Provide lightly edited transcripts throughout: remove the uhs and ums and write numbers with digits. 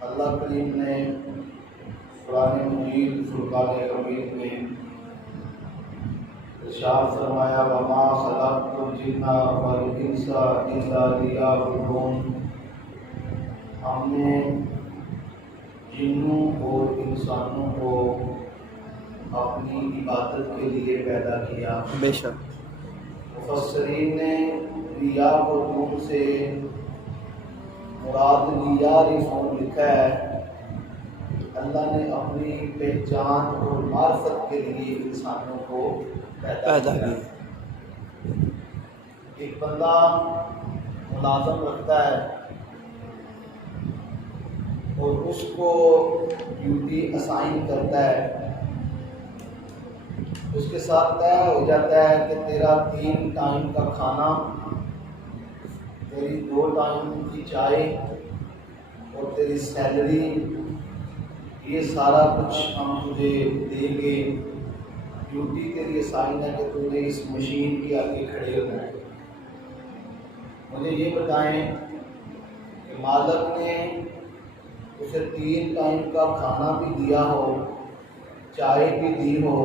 اللہ کریم نے قرآن مجید فرقان حمید میں ارشاد فرمایا وما خلقت الجن والانس الا لیعبدون، ہم نے جنوں اور انسانوں کو اپنی عبادت کے لیے پیدا کیا۔ بے شک مفسرین نے لیعبدون سے مراد لیعرفون لکھا ہے۔ اللہ نے اپنی پہچان اور معرفت کے لیے انسانوں کو پیدا کیا۔ ایک بندہ ملازم رکھتا ہے اور اس کو ڈیوٹی اسائن کرتا ہے، اس کے ساتھ طے ہو جاتا ہے کہ تیرا 3 ٹائم کا کھانا، تیری 2 ٹائم کی چائے اور تیری سیلری، یہ سارا کچھ ہم تجھے دیں گے۔ ڈیوٹی تیری اسائن ہے کہ تم نے اس مشین کے آگے کھڑے ہونا ہے۔ مجھے یہ بتائیں کہ مالک نے اسے 3 ٹائم کا کھانا بھی دیا ہو، چائے بھی دی ہو،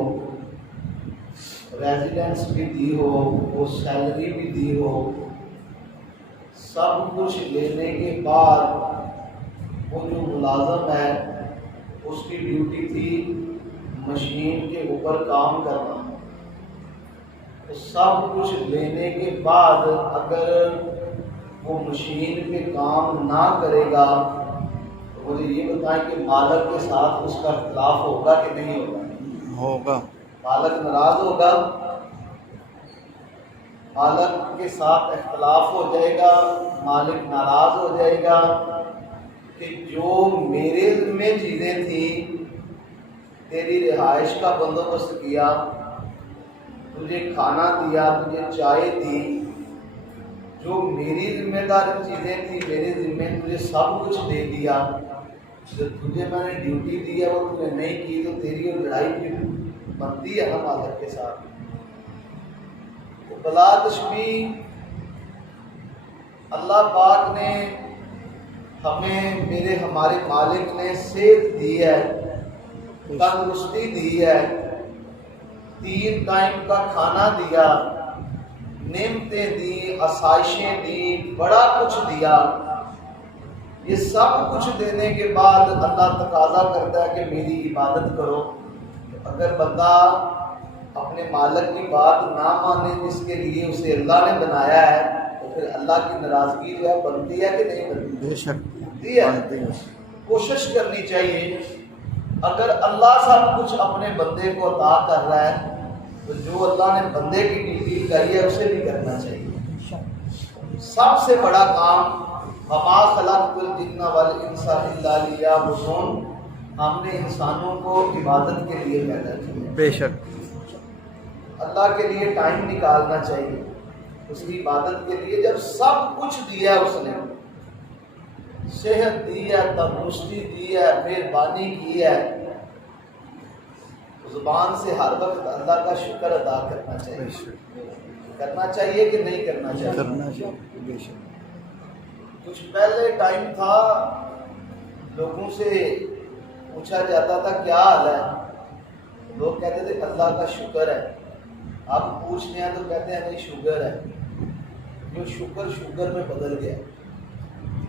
ریزیڈنس بھی دی ہو، وہ سیلری بھی دی ہو، سب کچھ لینے کے بعد وہ جو ملازم ہے اس کی ڈیوٹی تھی مشین کے اوپر کام کرنا۔ تو سب کچھ لینے کے بعد اگر وہ مشین پہ کام نہ کرے گا تو مجھے یہ بتائیں کہ مالک کے ساتھ اس کا اختلاف ہوگا کہ نہیں ہوگا؟ ہوگا۔ مالک ناراض ہوگا، مالک کے ساتھ اختلاف ہو جائے گا، مالک ناراض ہو جائے گا کہ جو میرے ذمہ چیزیں تھیں، تیری رہائش کا بندوبست کیا، تجھے کھانا دیا، تجھے چائے دی، جو میری ذمہ دار چیزیں تھیں، میرے ذمہ تجھے سب کچھ دے دیا، جو تجھے میں نے ڈیوٹی دی ہے وہ تم نے نہیں کی، تو تیری اور لڑائی کی بنتی ہے نا مالک کے ساتھ۔ بلا تشبیہ اللہ پاک نے ہمیں ہمارے مالک نے صحت دی ہے، تندرستی دی ہے، 3 ٹائم کا کھانا دیا، نعمتیں دی، آسائشیں دی، بڑا کچھ دیا۔ یہ سب کچھ دینے کے بعد اللہ تقاضا کرتا ہے کہ میری عبادت کرو۔ اگر بندہ اپنے مالک کی بات نہ مانے جس کے لیے اسے اللہ نے بنایا ہے، تو پھر اللہ کی ناراضگی جو ہے بنتی ہے کہ نہیں بنتی؟ بے شک بنتی ہے۔ کوشش کرنی چاہیے، اگر اللہ سب کچھ اپنے بندے کو عطا کر رہا ہے تو جو اللہ نے بندے کی ڈیوٹی کری ہے اسے بھی کرنا چاہیے۔ سب سے بڑا کام وما خلقت الجن والانس الا لیعبدون، ہم نے انسانوں کو عبادت کے لیے پیدا کیا۔ بے شک اللہ کے لیے ٹائم نکالنا چاہیے، اس کی عبادت کے لیے۔ جب سب کچھ دیا اس نے، صحت دی ہے، تندرستی دی ہے، مہربانی کی ہے، زبان سے ہر وقت اللہ کا شکر ادا کرنا چاہیے۔ کرنا چاہیے کہ نہیں کرنا چاہیے؟ کرنا چاہیے۔ بے شک کچھ پہلے ٹائم تھا لوگوں سے پوچھا جاتا تھا کیا حال ہے، لوگ کہتے تھے اللہ کا شکر ہے۔ آپ پوچھتے ہیں تو کہتے ہیں نہیں شوگر ہے۔ جو شوگر میں بدل گیا۔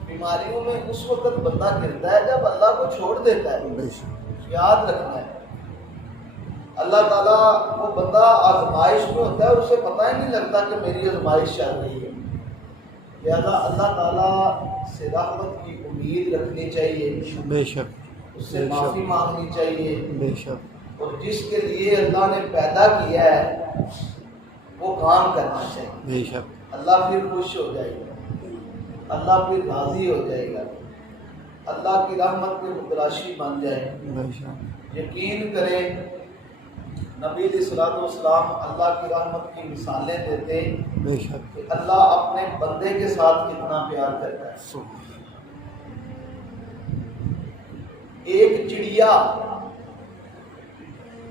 بیماریوں میں اس وقت بندہ گرتا ہے جب اللہ کو چھوڑ دیتا ہے۔ یاد رکھنا ہے، اللہ تعالیٰ وہ بندہ آزمائش میں ہوتا ہے اور اسے پتہ ہی نہیں لگتا کہ میری آزمائش چل رہی ہے۔ لہٰذا اللہ تعالیٰ سے رحمت کی امید رکھنی چاہیے، بے شک اس سے معافی مانگنی چاہیے، بے شک اور جس کے لیے اللہ نے پیدا کیا ہے وہ کام کرنا چاہیے۔ بے شک اللہ پھر خوش ہو جائے گا، اللہ پھر راضی ہو جائے گا، اللہ کی رحمت کے متلاشی بن جائے۔ بے شک یقین کریں نبی علیہ الصلوۃ والسلام اللہ کی رحمت کی مثالیں دیتے بے شک کہ اللہ اپنے بندے کے ساتھ کتنا پیار کرتا ہے۔ ایک چڑیا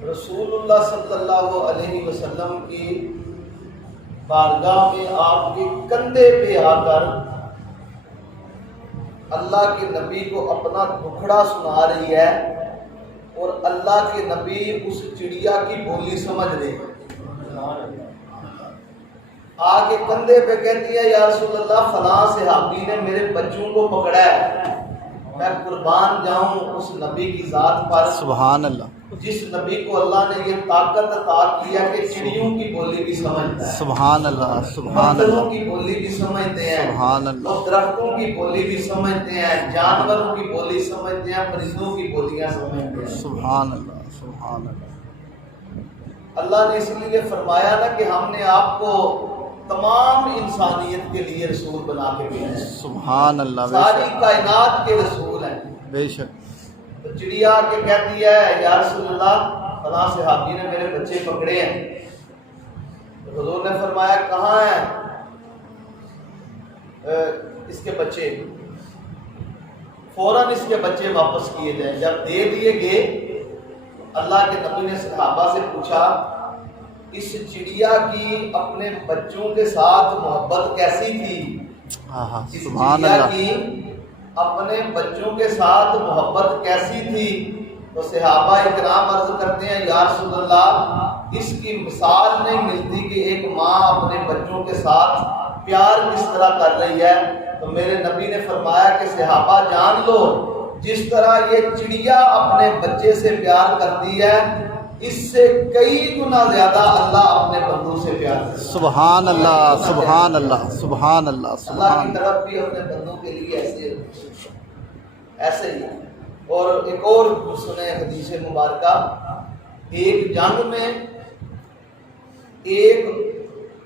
رسول اللہ صلی اللہ علیہ وسلم کی بارگاہ میں آپ کے کندھے پہ آ کر اللہ کے نبی کو اپنا دکھڑا سنا رہی ہے اور اللہ کے نبی اس چڑیا کی بولی سمجھ رہے ہیں. آ کے کندھے پہ کہتی ہے یا رسول اللہ فلاں صحابی نے میرے بچوں کو پکڑا ہے، میں قربان جاؤں اس نبی کی ذات پر سبحان اللہ جس نبی کو اللہ نے یہ طاقت عطا کیا کہ چڑیوں کی بولی بھی سمجھتا ہے، سبحان اللہ سبحان پتھروں اللہ کی بولی بھی سمجھتے ہیں، سبحان اللہ اور درختوں کی بولی بھی سمجھتے ہیں، جانوروں کی بولی سمجھتے ہیں، پرندوں کی بولیاں سمجھتے ہیں. سبحان اللہ سبحان اللہ. اللہ نے اس لیے فرمایا نا کہ ہم نے آپ کو تمام انسانیت کے لیے رسول بنا کے بھیجا ہے، سبحان اللہ. بے ساری شک کائنات کے رسول ہیں. بے شک. تو چڑیا کے کہتی ہے یا رسول اللہ فلاں صحابی نے میرے بچے پکڑے ہیں. تو حضور نے فرمایا کہاں ہیں اس کے بچے؟ فوراً اس کے بچے واپس کیے جائیں. جب دے دیے گئے اللہ کے نبی نے صحابہ سے پوچھا اس چڑیا کی اپنے بچوں کے ساتھ محبت کیسی تھی؟ اس سبحان چڑیا اللہ. کی اپنے بچوں کے ساتھ محبت کیسی تھی؟ تو صحابہ اکرام عرض کرتے ہیں یا رسول اللہ اس کی مثال نہیں ملتی کہ ایک ماں اپنے بچوں کے ساتھ پیار کس طرح کر رہی ہے. تو میرے نبی نے فرمایا کہ صحابہ جان لو جس طرح یہ چڑیا اپنے بچے سے پیار کرتی ہے اس سے کئی گنا زیادہ اللہ اپنے بندوں سے پیار کرتا ہے. سبحان اللہ سبحان اللہ سبحان اللہ اللہ سبحان کی طرف بھی اپنے بندوں کے لیے ایسے ہی. اور ایک اور سنیں حدیث مبارکہ، ایک جنگ میں ایک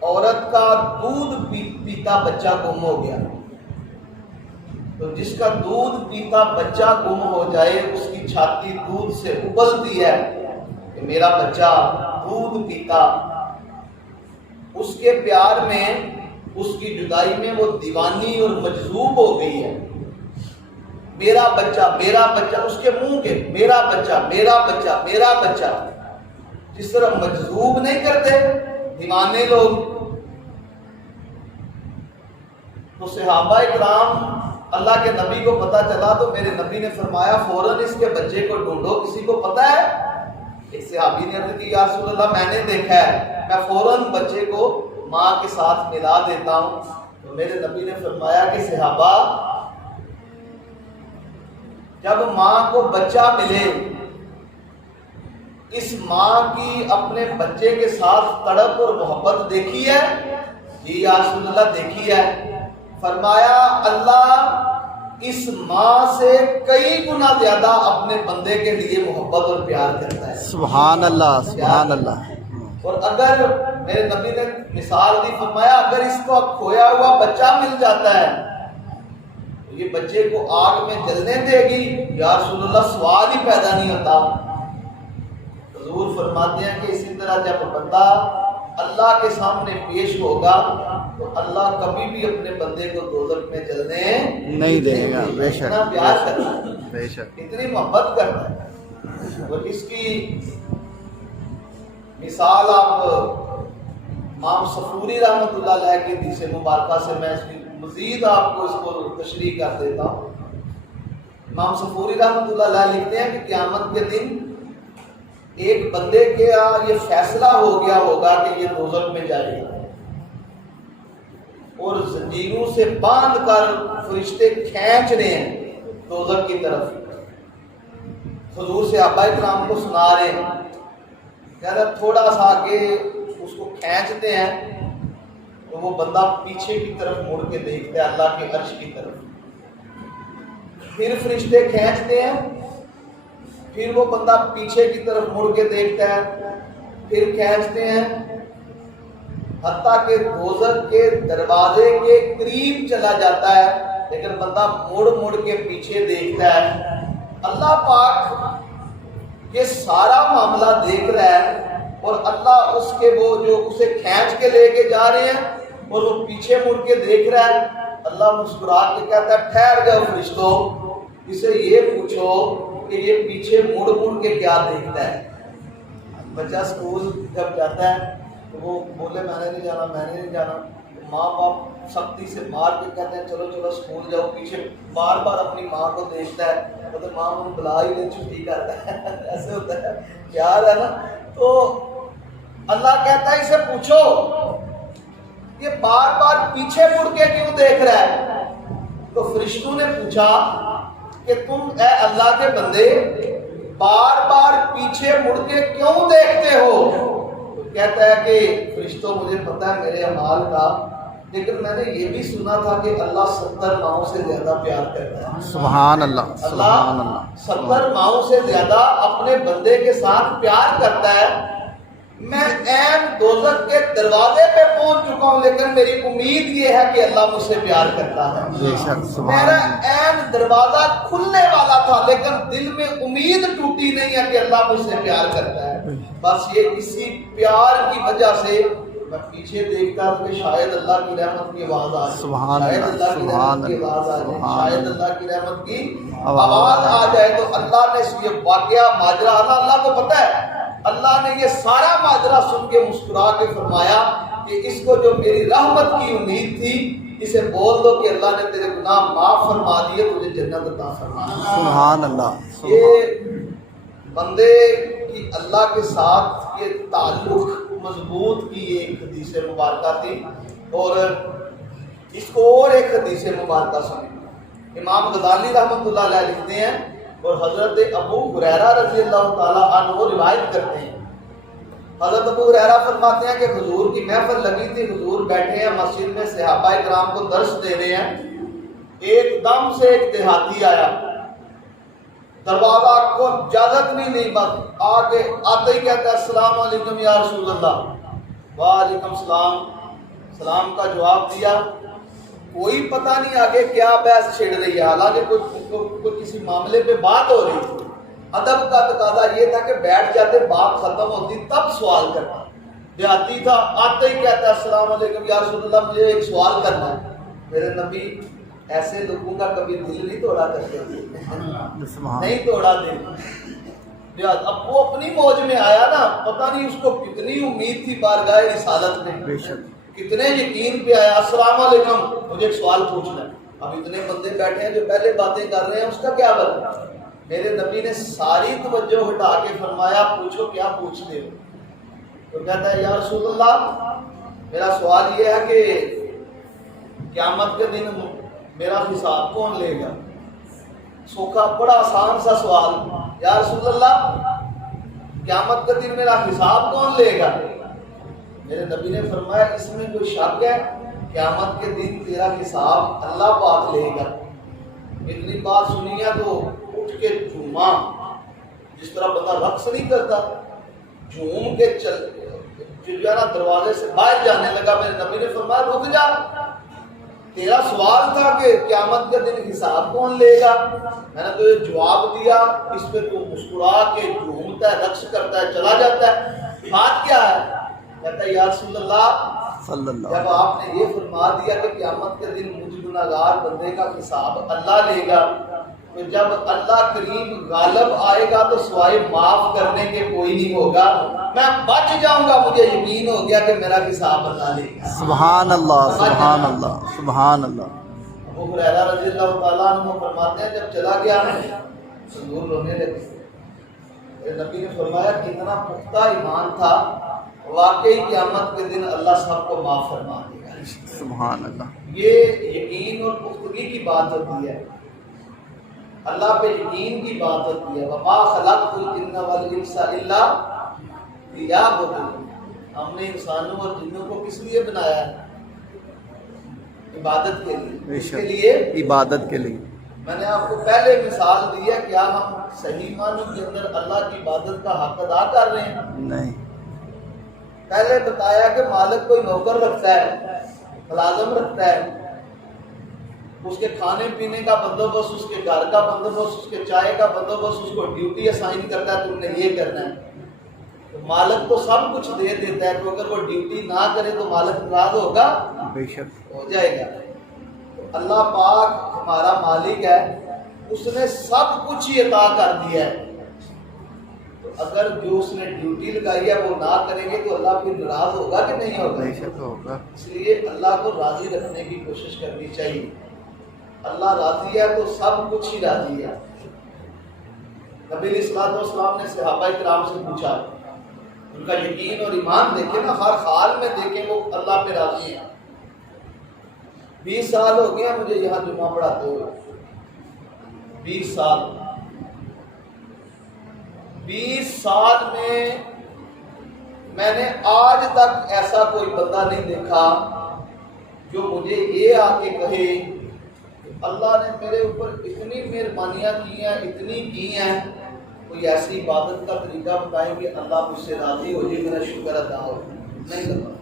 عورت کا دودھ پیتا بچہ گم ہو گیا. تو جس کا دودھ پیتا بچہ گم ہو جائے اس کی چھاتی دودھ سے ابلتی ہے کہ میرا بچہ دودھ پیتا. اس کے پیار میں اس کی جدائی میں وہ دیوانی اور مجذوب ہو گئی ہے. میرا بچہ اس کے منہ کے میرا بچہ. جس طرح مجذوب نہیں کرتے دیوانے لوگ. تو صحابہ اکرام اللہ کے نبی کو پتہ چلا تو میرے نبی نے فرمایا فوراً اس کے بچے کو ڈھونڈو. کسی کو پتہ ہے؟ ایک صحابی نے عرض کی یا رسول اللہ میں نے دیکھا ہے، میں فوراً بچے کو ماں کے ساتھ ملا دیتا ہوں. تو میرے نبی نے فرمایا کہ صحابہ جب ماں کو بچہ ملے اس ماں کی اپنے بچے کے ساتھ تڑپ اور محبت دیکھی ہے؟ جی یا رسول اللہ دیکھی ہے. فرمایا اللہ اس ماں سے کئی گنا زیادہ اپنے بندے کے لیے محبت اور پیار کرتا ہے. سبحان اللہ سبحان اللہ. اور اگر میرے نبی نے مثال دی فرمایا اگر اس کو کھویا ہوا بچہ مل جاتا ہے تو یہ بچے کو آگ میں جلنے دے گی؟ یا رسول اللہ سوال ہی پیدا نہیں ہوتا. حضور فرماتے ہیں کہ اسی طرح جب بندہ اللہ کے سامنے پیش ہوگا تو اللہ کبھی بھی اپنے بندے کو دوزخ میں جلنے نہیں دے گا. بے شک اتنا پیار کرتا ہے، بے شک. اتنی محبت کرتا ہے. اور اس کی مثال آپ امام صفوری رحمۃ اللہ علیہ کی حدیث مبارکہ سے میں اس کی مزید آپ کو اس کو تشریح کر دیتا ہوں. امام صفوری رحمۃ اللہ علیہ لکھتے ہیں کہ قیامت کے دن ایک بندے کے یہ فیصلہ ہو گیا ہوگا کہ یہ دوزخ میں جائے گا اور زنجیروں سے باندھ کر فرشتے کھینچ رہے ہیں دوزخ کی طرف. حضور صحابہ کرام کو سنا رہے ہیں کہ تھوڑا سا آگے اس کو کھینچتے ہیں تو وہ بندہ پیچھے کی طرف مڑ کے دیکھتا ہے اللہ کے عرش کی طرف. پھر فرشتے کھینچتے ہیں، پھر وہ بندہ پیچھے کی طرف مڑ کے دیکھتا ہے، پھر کھینچتے ہیں حتیٰ کہ دوزخ کے دروازے کے قریب چلا جاتا ہے لیکن بندہ مڑ مڑ کے پیچھے دیکھتا ہے. اللہ پاک یہ سارا معاملہ دیکھ رہا ہے اور اللہ اس کے وہ جو اسے کھینچ کے لے کے جا رہے ہیں اور وہ پیچھے مڑ کے دیکھ رہا ہے. اللہ مسکرا کے کہتا ہے ٹھہر جاؤ فرشتوں، اسے یہ پوچھو کہ یہ پیچھے مڑ مڑ کے کیا دیکھتا ہے. بچہ سکول جب جاتا ہے تو وہ بولے میں نے نہیں جانا. ماں باپ سختی سے مار کے کہتے ہیں چلو چلو اسکول جاؤ، پیچھے بار بار اپنی ماں کو دیکھتا ہے، مطلب ماں انہوں بلا ہی نہیں، چھٹی کرتا ہے ایسے ہوتا ہے، پیار ہے نا۔ تو اللہ کہتا ہے اسے پوچھو یہ بار بار پیچھے مڑ کے کیوں دیکھ رہا ہے؟ تو فرشتوں نے پوچھا کہ تم اے اللہ کے بندے بار بار پیچھے مڑ کے کیوں دیکھتے ہو؟ تو کہتا ہے کہ فرشتوں مجھے پتا ہے میرے اعمال کا، لیکن میں نے یہ بھی سنا تھا کہ اللہ 70 ماؤں سے زیادہ پیار کرتا ہے۔ سبحان اللہ، سبحان اللہ اللہ، 70 ماؤں سے زیادہ اپنے بندے کے ساتھ پیار کرتا ہے۔ میں عین دوزخ کے دروازے پہ پہنچ چکا ہوں، لیکن میری امید یہ ہے کہ اللہ مجھ سے پیار کرتا ہے۔ بے شک، سبحان میرا اللہ، عین دروازہ کھلنے والا تھا، لیکن دل میں امید ٹوٹی نہیں ہے کہ اللہ مجھ سے پیار کرتا ہے۔ بس یہ اسی پیار کی وجہ سے میں پیچھے دیکھتا ہوں کہ شاید اللہ کی رحمت کی آواز آ جائے، سبحان شاید اللہ، اللہ کی سبحان رحمت کی اللہ، آواز آ جائے، سبحان شاید اللہ، اللہ کی رحمت کی آواز آ جائے۔ تو اللہ نے یہ واقعہ ماجرا، اللہ کو پتہ ہے، اللہ نے یہ سارا ماجرا سن کے مسکرا کے فرمایا کہ اس کو جو میری رحمت کی امید تھی، اسے بول دو کہ اللہ نے تیرے گناہ معاف فرما دیے، تجھے جنت عطا فرما دی۔ سبحان اللہ، یہ بندے کی اللہ کے ساتھ یہ تعلق مضبوط کی ایک حدیث مبارکہ تھی، اور اس کو اور ایک حدیث مبارکہ سنیں۔ امام غزالی رحمۃ اللہ علیہ لکھتے ہیں اور حضرت ابو ہریرہ رضی اللہ تعالیٰ عنہ روایت کرتے ہیں، حضرت ابو ہریرہ فرماتے ہیں کہ حضور کی محفل لگی تھی، حضور بیٹھے ہیں مسجد میں، صحابہ کرام کو درس دے رہے ہیں، ایک دم سے ایک دیہاتی آیا، دروازہ کو اجازت نہیں دی، بس آگے آتے ہی کہتا ہے السلام علیکم یا رسول اللہ، وعلیکم السلام، سلام کا جواب دیا۔ کوئی پتہ نہیں آگے کیا بحث چھڑ رہی ہے، حالانکہ کوئی کسی معاملے پہ بات ہو رہی تھی۔ ادب کا تقاضا یہ تھا کہ بیٹھ جاتے، بات ختم ہوتی تب سوال کرنا۔ دیہاتی تھا، آتے ہی کہتا ہے السلام علیکم یا رسول اللہ، مجھے ایک سوال کرنا ہے۔ میرے نبی ایسے لوگوں کا کبھی دل نہیں توڑا کرتے تھے، نہیں توڑا دل۔ اب وہ اپنی موج میں آیا نا، پتہ نہیں اس کو کتنی امید تھی بارگاہ رسالت میں، بے شک، کتنے یقین پہ آیا، السلام علیکم مجھے ایک سوال پوچھنا ہے۔ اب اتنے بندے بیٹھے ہیں جو پہلے باتیں کر رہے ہیں، اس کا کیا بتا؟ میرے نبی نے ساری توجہ ہٹا کے فرمایا پوچھو کیا پوچھتے ہو؟ تو کہتا ہے یا رسول اللہ میرا سوال یہ ہے کہ قیامت کے دن میرا حساب کون لے گا؟ سوکھا بڑا آسان سا سوال، یا رسول اللہ قیامت کے دن میرا حساب کون لے گا؟ میرے نبی نے فرمایا اس میں کوئی شک ہے؟ قیامت کے دن تیرا حساب اللہ پاک لے گا۔ اتنی بات سنی ہے تو اٹھ کے جھوما، جس طرح بندہ رقص نہیں کرتا، جھوم کے جو ہے نا دروازے سے باہر جانے لگا۔ میرے نبی نے فرمایا رک جا، تیرا سوال تھا کہ قیامت کے دن حساب کون لے گا، میں نے تجھے جواب دیا، اس پہ تو مسکرا کے جھومتا ہے، رقص کرتا ہے، چلا جاتا ہے، بات کیا ہے؟ کہتا ہے یا رسول اللہ صلی اللہ جب آپ نے یہ فرما دیا کہ قیامت کے دن مجھ گناہگار بندے کا حساب اللہ لے گا، تو جب اللہ کریم غالب آئے گا تو سوائے معاف کرنے کے کوئی نہیں ہوگا، میں بچ جاؤں گا، مجھے یقین ہو گیا کہ میرا حساب اللہ لے گا۔ سبحان اللہ، سبحان اللہ، سبحان اللہ، ابو ہریرہ رضی اللہ تعالیٰ عنہ فرماتے ہیں جب چلا گیا حضور رونے لگے۔ میرے نبی نے فرمایا کتنا پختہ ایمان تھا، واقعی قیامت کے دن اللہ سب کو معاف فرما دے گا۔ سبحان اللہ، یہ یقین اور پختگی کی بات ہوتی ہے، اللہ پہ یقین کی بات ہوتی ہے۔ وما خلقت الجن والانس الا لیعبدون، ہم نے انسانوں اور جنوں کو کس لیے بنایا ہے؟ عبادت کے لیے۔ اس کے لیے عبادت کے لیے۔ میں نے آپ کو پہلے مثال دی ہے، کیا ہم صحیح معنوں کے اندر اللہ کی عبادت کا حق ادا کر رہے ہیں؟ نہیں، پہلے بتایا کہ مالک کوئی نوکر رکھتا ہے، ملازم رکھتا ہے، اس کے کھانے پینے کا بندوبست، اس کے گھر کا بندوبست، اس کے چائے کا بندوبست، اس کو ڈیوٹی اسائن کرتا ہے، تم نے یہ کرنا ہے۔ تو مالک تو سب کچھ دے دیتا ہے، تو اگر وہ ڈیوٹی نہ کرے تو مالک ناراض ہوگا؟ بے شک، ہو جائے گا۔ تو اللہ پاک ہمارا مالک ہے، اس نے سب کچھ ہی عطا کر دیا ہے، تو اگر جو اس نے ڈیوٹی لگائی ہے وہ نہ کریں گے تو اللہ پھر ناراض ہوگا کہ نہیں ہوگا؟ بے شک ہوگا. اس لیے اللہ کو راضی رکھنے کی کوشش کرنی چاہیے. اللہ راضی ہے تو سب کچھ ہی راضی ہے. نبی علیہ الصلوۃ والسلام نے صحابہ کرام سے پوچھا، ان کا یقین اور ایمان دیکھیں نا، ہر حال میں دیکھیں وہ اللہ پہ راضی ہیں. 20 سال ہو گیا مجھے یہاں جمعہ پڑھاتے ہوئے، 20 سال. 20 سال میں نے آج تک ایسا کوئی بندہ نہیں دیکھا جو مجھے یہ آ کے کہے کہ اللہ نے میرے اوپر اتنی مہربانیاں کی ہیں، اتنی کی ہیں، کوئی ایسی عبادت کا طریقہ بتائیں کہ اللہ مجھ سے راضی ہو جائے، میرا شکر ادا ہو. نہیں کرتا.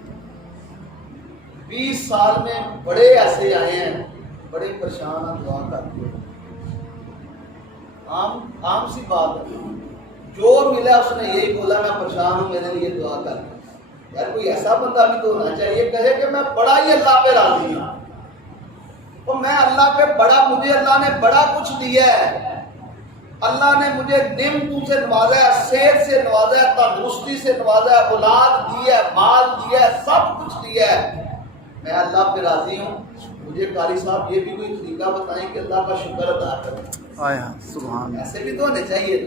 20 سال میں بڑے ایسے آئے ہیں، بڑے پریشان ہیں، دعا کرتے ہیں. عام سی بات ہے، جو ملا اس نے یہی بولا میں پریشان ہوں، میرے لیے دعا کر. یار کوئی ایسا بندہ بھی تو ہونا چاہیے کہے کہ میں بڑا ہی اللہ پہ راضی ہوں، تو میں اللہ پہ بڑا، مجھے اللہ نے بڑا کچھ دیا ہے. اللہ نے مجھے نعمتوں سے نوازا ہے، صحت سے نوازا ہے، تندرستی سے نوازا ہے، اولاد دی ہے، مال دیا ہے، سب کچھ دیا ہے. میں اللہ پہ راضی ہوں. مجھے قاری صاحب یہ بھی کوئی طریقہ بتائیں کہ اللہ کا شکر ادا کریں. آیا سبحان. ایسے بھی تو ہونے چاہیے.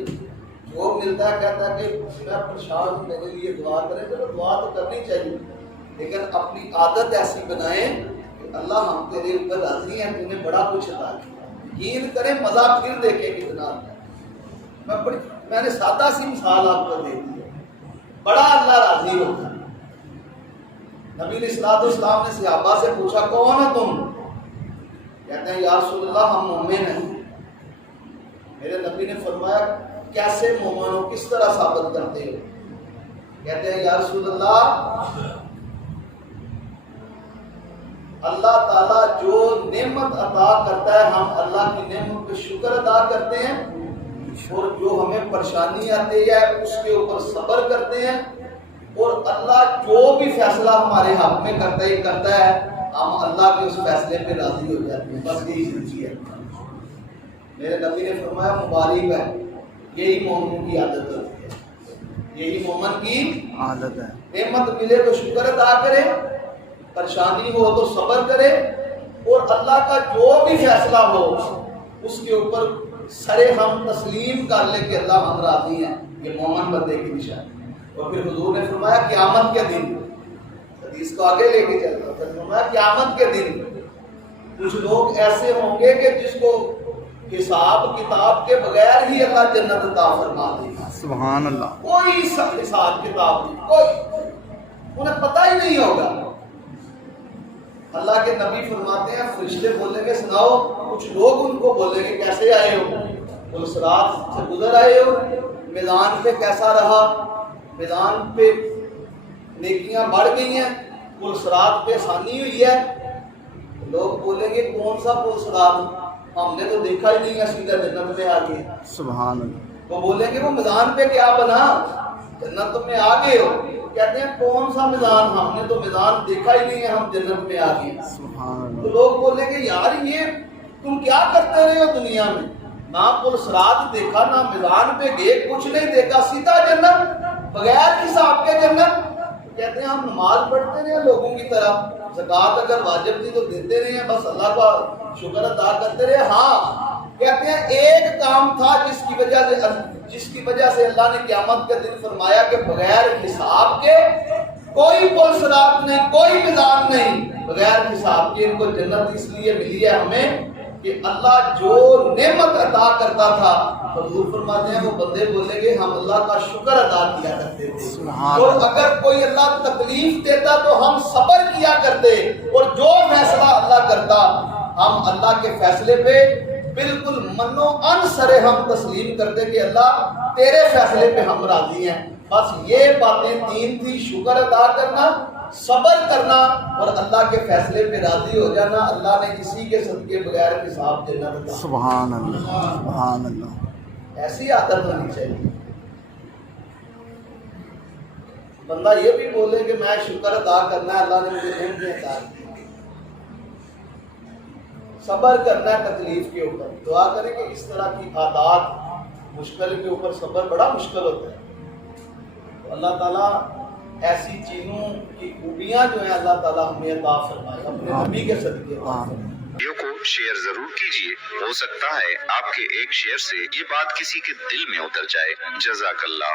جو ملتا ہے کہتا ہے کہ میں پریشان ہوں، میرے لیے دعا کریں. چلو دعا تو کرنی چاہیے، لیکن اپنی عادت ایسی بنائیں کہ اللہ ہم تیرے اوپر راضی ہیں، تو نے بڑا کچھ عطا کیا. یقین کریں مزہ پھر دیکھیں کتنا. میں نے سادہ سی مثال آپ کو دے دی ہے، بڑا اللہ راضی ہوتا ہے. نبی علیہ الصلوۃ والسلام نے صحابہ سے پوچھا کون ہو تم؟ کہتے ہیں یا رسول اللہ ہم مومن ہیں. میرے نبی نے فرمایا کیسے مومن ہو، کس طرح ثابت کرتے ہو؟ کہتے ہیں یا رسول اللہ اللہ تعالیٰ جو نعمت عطا کرتا ہے ہم اللہ کی نعمت پہ شکر ادا کرتے ہیں، اور جو ہمیں پریشانی آتی ہے اس کے اوپر صبر کرتے ہیں، اور اللہ جو بھی فیصلہ ہمارے حق میں کرتا ہے ہم اللہ کے اس فیصلے پہ راضی ہو جاتے ہیں. بس یہی سوچی ہے. میرے نبی نے فرمایا مبارک ہے، یہی مومن کی عادت ہوتی ہے، یہی مومن کی عادت ہے. نعمت ملے تو شکر ادا کرے، پریشانی ہو تو صبر کرے، اور اللہ کا جو بھی فیصلہ ہو اس کے اوپر سرے ہم تسلیم کر لے کہ اللہ ہم راضی ہیں. یہ مومن بندے کی نشانی. اور پھر حضور نے فرمایا قیامت کے دن، حدیث کو آگے لے کے چلتا ہے، فرمایا قیامت کے دن کچھ لوگ ایسے ہوں گے کہ جس کو حساب کتاب کے بغیر ہی اللہ جنت عطا فرما دے گا. سبحان اللہ. کوئی حساب کتاب نہیں، کوئی، انہیں پتہ ہی نہیں ہوگا. اللہ کے نبی فرماتے ہیں فرشتے بولیں گے سناؤ. کچھ لوگ ان کو بولیں گے کیسے آئے ہو؟ وہ صراط سے گزر آئے ہو؟ میدان پہ کیسا رہا؟ میدان پہ نیکیاں بڑھ گئی ہیں؟ پل صراط پہ آسانی ہوئی ہے؟ لوگ بولیں گے کون سا پل صراط؟ ہم نے تو دیکھا ہی نہیں ہے، سیدھا جنت میں آ گئے. سبحان اللہ. وہ بولیں گے وہ میدان پہ کیا بنا؟ جنت میں آ گئے ہو. کہتے ہیں کون سا میدان؟ ہم نے تو میدان دیکھا ہی نہیں ہے، ہم جنت میں آ گئے. سبحان تو اللہ. لوگ بولیں گے یار یہ تم کیا کرتے رہے ہو دنیا میں؟ نہ پل صراط دیکھا، نہ میدان پہ گئے، کچھ نہیں دیکھا، سیدھا جنت، بغیر حساب کے جنت. کہتے ہیں ہم نماز پڑھتے رہے لوگوں کی طرح، زکوٰۃ اگر واجب تھی تو دیتے رہے ہیں، بس اللہ کا شکر ادا کرتے رہے. ہاں کہتے ہیں ایک کام تھا جس کی وجہ سے اللہ نے قیامت کے دن فرمایا کہ بغیر حساب کے کوئی پل صراط نہیں، کوئی میدان نہیں، بغیر حساب کے ان کو جنت اس لیے ملی ہے ہمیں کہ اللہ جو نعمت عطا کرتا تھا. حضور فرماتے ہیں وہ بندے بولیں گے ہم اللہ کا شکر ادا کیا کرتے تھے، اور اگر کوئی اللہ تکلیف دیتا تو ہم صبر کیا کرتے، اور جو فیصلہ اللہ کرتا ہم اللہ کے فیصلے پہ بالکل منو ان سرے ہم تسلیم کرتے کہ اللہ تیرے فیصلے پہ ہم راضی ہیں. بس یہ باتیں تین تھی، شکر ادا کرنا، صبر کرنا، اور اللہ کے فیصلے پہ راضی ہو جانا. اللہ نے کسی کے صدقے بغیر حساب جنت عطا. سبحان اللہ. سبحان اللہ. ایسی عادت ہونی چاہیے. بندہ یہ بھی بولے کہ میں شکر ادا کرنا ہے، اللہ نے مجھے نعمتیں عطا کی. صبر کرنا ہے تکلیف کے اوپر. دعا کریں کہ اس طرح کی عادات، مشکل کے اوپر صبر بڑا مشکل ہوتا ہے. اللہ تعالیٰ ایسی چیزوں کی خوبیاں جو ہیں اللہ تعالیٰ ہمیں عطا فرمائے اپنے نبی کے صدقے آمین۔ ویڈیو کو شیئر ضرور کیجیے، ہو سکتا ہے آپ کے ایک شیئر سے یہ بات کسی کے دل میں اتر جائے۔ جزاک اللہ۔